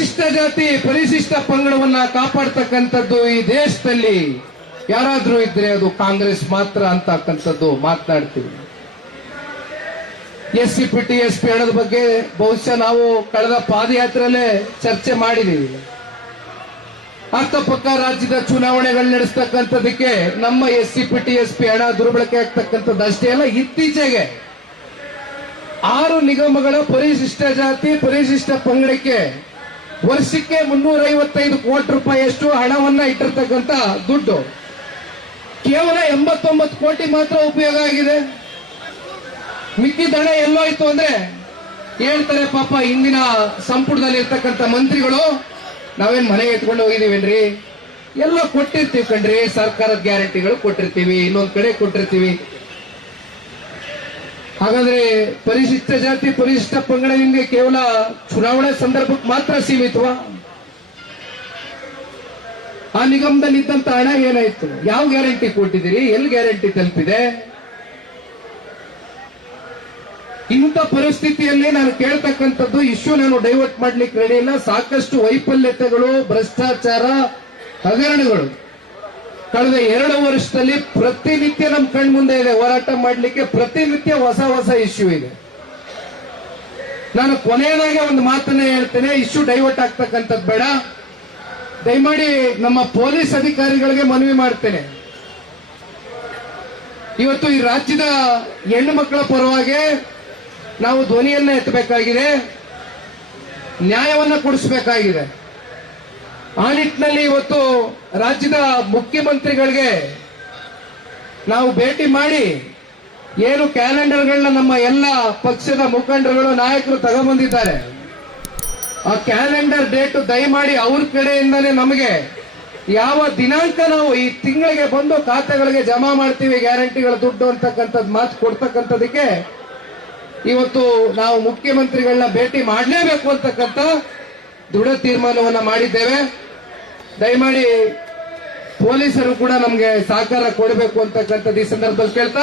ಪರಿಶಿಷ್ಟ ಜಾತಿ ಪರಿಶಿಷ್ಟ ಪಂಗಡವನ್ನ ಕಾಪಾಡ್ತಕ್ಕಂಥದ್ದು ಈ ದೇಶದಲ್ಲಿ. ಯಾರಾದ್ರೂ ಇದ್ರೆ ಅದು ಕಾಂಗ್ರೆಸ್ ಮಾತ್ರ ಅಂತಕ್ಕಂಥದ್ದು ಮಾತನಾಡ್ತೀವಿ. S C P T S P ಹಣದ ಬಗ್ಗೆ ಬಹುಶಃ ನಾವು ಕಳೆದ ಪಾದಯಾತ್ರೆಯಲ್ಲೇ ಚರ್ಚೆ ಮಾಡಿದೀವಿ. ಅಕ್ಕಪಕ್ಕ ರಾಜ್ಯದ ಚುನಾವಣೆಗಳು ನಡೆಸ್ತಕ್ಕಂಥದಕ್ಕೆ ನಮ್ಮ S C P T S P ಹಣ ದುರ್ಬಳಕೆ ಆಗ್ತಕ್ಕಂಥದ್ದು ಅಷ್ಟೇ ಅಲ್ಲ, ಇತ್ತೀಚೆಗೆ ಆರು ನಿಗಮಗಳ ಪರಿಶಿಷ್ಟ ಜಾತಿ, ಪರಿಶಿಷ್ಟ ಪಂಗಡಕ್ಕೆ ವರ್ಷಕ್ಕೆ ಮುನ್ನೂರ ಐವತ್ತೈದು ಕೋಟಿ ರೂಪಾಯಿಯಷ್ಟು ಹಣವನ್ನ ಇಟ್ಟಿರ್ತಕ್ಕಂಥ ದುಡ್ಡು. ಕೇವಲ ಎಂಬತ್ತೊಂಬತ್ತು ಕೋಟಿ ಮಾತ್ರ ಉಪಯೋಗ ಆಗಿದೆ. ಮಿಕ್ಕಿದ ಹಣ ಎಲ್ಲೋಯ್ತು ಅಂದ್ರೆ ಹೇಳ್ತಾರೆ ಪಾಪ ಇಂದಿನ ಸಂಪುಟದಲ್ಲಿ ಇರ್ತಕ್ಕಂಥ ಮಂತ್ರಿಗಳು, ನಾವೇನ್ ಮನೆ ಎತ್ಕೊಂಡು ಹೋಗಿದೀವೇನ್ರಿ ಎಲ್ಲ ಕೊಟ್ಟಿರ್ತೀವಿ ಕಣ್ರಿ, ಸರ್ಕಾರದ ಗ್ಯಾರಂಟಿಗಳು ಕೊಟ್ಟಿರ್ತೀವಿ, ಇನ್ನೊಂದ್ ಕಡೆ ಕೊಟ್ಟಿರ್ತೀವಿ. ಹಾಗಾದ್ರೆ ಪರಿಶಿಷ್ಟ ಜಾತಿ, ಪರಿಶಿಷ್ಟ ಪಂಗಡ ನಿಮಗೆ ಕೇವಲ ಚುನಾವಣೆ ಸಂದರ್ಭಕ್ಕೆ ಮಾತ್ರ ಸೀಮಿತವಾ? ಆ ನಿಗಮದಲ್ಲಿ ಇದ್ದಂತ ಹಣ ಏನಾಯ್ತು? ಯಾವ ಗ್ಯಾರಂಟಿ ಕೊಟ್ಟಿದ್ದೀರಿ? ಎಲ್ಲಿ ಗ್ಯಾರಂಟಿ ತಲುಪಿದೆ? ಇಂಥ ಪರಿಸ್ಥಿತಿಯಲ್ಲಿ ನಾನು ಕೇಳ್ತಕ್ಕಂಥದ್ದು, ಇಶ್ಯೂ ನಾನು ಡೈವರ್ಟ್ ಮಾಡ್ಲಿಕ್ಕೆ ರೆಡಿ ಇಲ್ಲ. ಸಾಕಷ್ಟು ವೈಫಲ್ಯತೆಗಳು, ಭ್ರಷ್ಟಾಚಾರ, ಹಗರಣಗಳು. ಕಳೆದ ಎರಡು ವರ್ಷದಲ್ಲಿ ಪ್ರತಿನಿತ್ಯ ನಮ್ಮ ಕಣ್ ಮುಂದೆ ಇದೆ. ಹೋರಾಟ ಮಾಡಲಿಕ್ಕೆ ಪ್ರತಿನಿತ್ಯ ಹೊಸ ಹೊಸ ಇಶ್ಯೂ ಇದೆ. ನಾನು ಕೊನೆಯದಾಗೆ ಒಂದು ಮಾತನ್ನ ಹೇಳ್ತೇನೆ. ಇಶ್ಯೂ ಡೈವರ್ಟ್ ಆಗ್ತಕ್ಕಂಥದ್ದು ಬೇಡ. ದಯಮಾಡಿ ನಮ್ಮ ಪೊಲೀಸ್ ಅಧಿಕಾರಿಗಳಿಗೆ ಮನವಿ ಮಾಡ್ತೇನೆ. ಇವತ್ತು ಈ ರಾಜ್ಯದ ಹೆಣ್ಣು ಮಕ್ಕಳ ಪರವಾಗಿ ನಾವು ಧ್ವನಿಯನ್ನ ಎತ್ತಬೇಕಾಗಿದೆ. ನ್ಯಾಯವನ್ನ ಕೊಡಿಸಬೇಕಾಗಿದೆ. ಆ ನಿಟ್ಟಿನಲ್ಲಿ ಇವತ್ತು ರಾಜ್ಯದ ಮುಖ್ಯಮಂತ್ರಿಗಳಿಗೆ ನಾವು ಭೇಟಿ ಮಾಡಿ ಏನು ಕ್ಯಾಲೆಂಡರ್ಗಳನ್ನ ನಮ್ಮ ಎಲ್ಲ ಪಕ್ಷದ ಮುಖಂಡರುಗಳು, ನಾಯಕರು ತಗೊಂಡ್ಬಂದಿದ್ದಾರೆ. ಆ ಕ್ಯಾಲೆಂಡರ್ ಡೇಟ್ ದಯಮಾಡಿ ಅವ್ರ ಕಡೆಯಿಂದಲೇ ನಮಗೆ ಯಾವ ದಿನಾಂಕ ನಾವು ಈ ತಿಂಗಳಿಗೆ ಬಂದು ಖಾತೆಗಳಿಗೆ ಜಮಾ ಮಾಡ್ತೀವಿ, ಗ್ಯಾರಂಟಿಗಳ ದುಡ್ಡು ಅಂತಕ್ಕಂಥದ್ದು, ಮಾತು ಕೊಡ್ತಕ್ಕಂಥದಕ್ಕೆ ಇವತ್ತು ನಾವು ಮುಖ್ಯಮಂತ್ರಿಗಳನ್ನ ಭೇಟಿ ಮಾಡಲೇಬೇಕು ಅಂತಕ್ಕಂಥ ದೃಢ ತೀರ್ಮಾನವನ್ನ ಮಾಡಿದ್ದೇವೆ. ದಯಮಾಡಿ ಪೊಲೀಸರು ಕೂಡ ನಮಗೆ ಸಹಕಾರ ಕೊಡಬೇಕು ಅಂತಕ್ಕಂಥದ್ದು ಈ ಸಂದರ್ಭದಲ್ಲಿ ಕೇಳ್ತಾ